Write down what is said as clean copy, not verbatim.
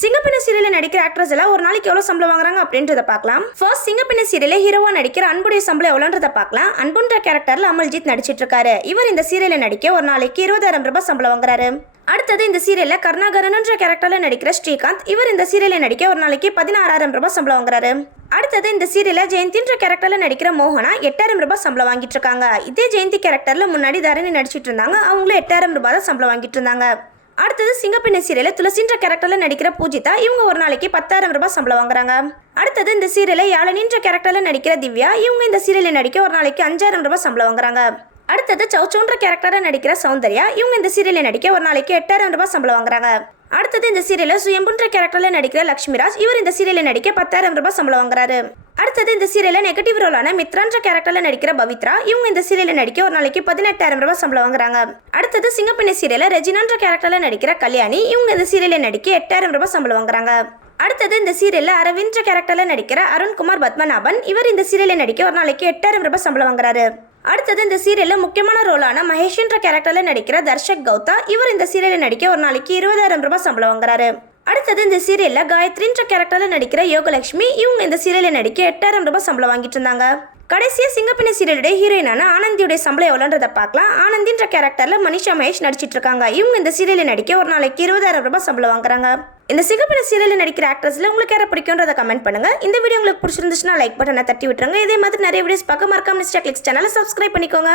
சிங்கப்பெண்ணு சீரியல்ல நடிக்கிற ஆக்ட்ரஸ் எல்லாம் ஒரு நாளைக்கு எவ்வளவு சம்பளம் வாங்குறாங்க அப்படின்றத பார்க்கலாம். ஃபர்ஸ்ட் சிங்கப்பெண்ணு சீரியல்ல ஹீரோவா நடிக்கிற அன்புடைய சம்பளம் எவ்வளவுன்றத பார்க்கலாம். அன்புன்ற கேரக்டர்ல அமல்ஜித் நடிச்சிட்டு இருக்காரு. இவர் இந்த சீரியல்ல நடிக்க ஒரு நாளைக்கு 20,000 ரூபாய் சம்பளம் வாங்குறாரு. அடுத்தது இந்த சீரியல்ல கருணாகரன்ன்ற கேரக்டர்ல நடிக்கிற ஸ்ரீகாந்த், இவர் இந்த சீரியல்ல நடிக்க ஒரு நாளைக்கு 16,000 ரூபாய் சம்பளம் வாங்குறாரு. அடுத்தது இந்த சீரியல்ல ஜெயந்தின்ற கேரக்டர்ல நடிக்கிற மோகனா 8,000 ரூபாய் சம்பளம் வாங்கிட்டு இருக்காங்க. இதே ஜெயந்தி கேரக்டர்ல முன்னாடி தரணி நடிச்சிட்டு இருந்தாங்க. அவங்களும் 8,000 ரூபாய் தான் சம்பளம் வாங்கிட்டு இருந்தாங்க. அடுத்தது சிங்கப்பெண்ணு சீரியல்ல துளசின்ற கேரக்டர்ல நடிக்கிற பூஜிதா, இவங்க ஒரு நாளைக்கு 10,000 ரூபாய் சம்பளம் வாங்குறாங்க. அடுத்தது இந்த சீரியல்ல யாழனின்ற கேரக்டர்ல நடிக்கிற திவ்யா, இவங்க இந்த சீரியல்ல நடிக்க ஒரு நாளைக்கு 5,000 ரூபாய் சம்பளம் வாங்குறாங்க. அடுத்தது சௌச்சோன்ற கேரக்டர்ல நடிக்கிற சௌந்தர்யா, இவங்க இந்த சீரியல்ல நடிக்க ஒரு நாளைக்கு 8,000 ரூபாய் சம்பளம் வாங்குறாங்க. அடுத்தது இந்த சீரியல்ல சுயம்புன்ற கேரக்டர்ல நடிக்கிற லட்சுமிராஜ், இவர் இந்த சீரியல்ல நடிக்க 10,000 ரூபாய் சம்பளம் வாங்குறாரு. அடுத்தது இந்த சீரியல்ல நெகட்டிவ் ரோலான மித்ரான்ற கேரக்டர்ல நடிக்கிற பவித்ரா, இவங்க இந்த சீரியல்ல நடிக்க ஒரு நாளைக்கு 18,000 ரூபாய் சம்பளம் வாங்குறாங்க. அடுத்தது சிங்கப்பெண்ணு சீரியல்ல ரெஜினான்ற கேரக்டர்ல நடிக்கிற கல்யாணி, இவங்க இந்த சீரியல்ல நடிக்க 8,000 ரூபாய் சம்பளம் வாங்குறாங்க. அடுத்தது இந்த சீரியல்ல அரவிந்த்ன்ற கேரக்டர்ல நடிக்கிற அருண்குமார் பத்மநாபன், இவர் இந்த சீரியல்ல நடிக்க ஒரு நாளைக்கு 8,000 ரூபாய் சம்பளம் வாங்குறாரு. அடுத்தது இந்த சீரியல்ல முக்கியமான ரோலான மகேஷ்ன்ற கேரக்டர்ல நடிக்கிற தர்ஷக் கௌதா, இவர் இந்த சீரியல்ல நடிக்க ஒரு நாளைக்கு 20,000 ரூபாய் சம்பளம் வாங்குறாரு. அடுத்தது இந்த சீரியல்ல காயத்ரின்ற கேரக்டர்ல நடிக்கிற யோகலட்சுமி, இவங்க இந்த சீரியல்ல நடிக்க 8,000 ரூபாய் சம்பளம் வாங்கிட்டு இருந்தாங்க. கடைசியா சிங்கப்பெண்ணு சீரியலுடைய ஹீரோயினான ஆனந்தியுடைய சம்பளம் எவ்வளோன்றதை பார்க்கலாம். ஆனந்தின்ற கேரக்டர்ல மனிஷா மகேஷ் நடிச்சிட்டு இருக்காங்க. இவங்க இந்த சீரியல்ல நடிக்க ஒரு நாளைக்கு 20,000 ரூபாய் சம்பளம் வாங்குறாங்க. இந்த சிங்கப்பெண்ணு சீரியல்ல நடிக்கிற ஆக்ட்ரஸ்ல உங்களுக்கு யாரை பிடிக்கும்ன்றதை கமெண்ட் பண்ணுங்க. இந்த வீடியோ உங்களுக்கு பிடிச்சிருந்துச்சுன்னா லைக் பட்டனை தட்டி விட்டுருங்க. இதே மாதிரி நிறைய வீடியோஸ் பார்க்க மறக்காம கிளிக்ஸ் சேனலை சப்ஸ்கிரைப் பண்ணிக்கோங்க.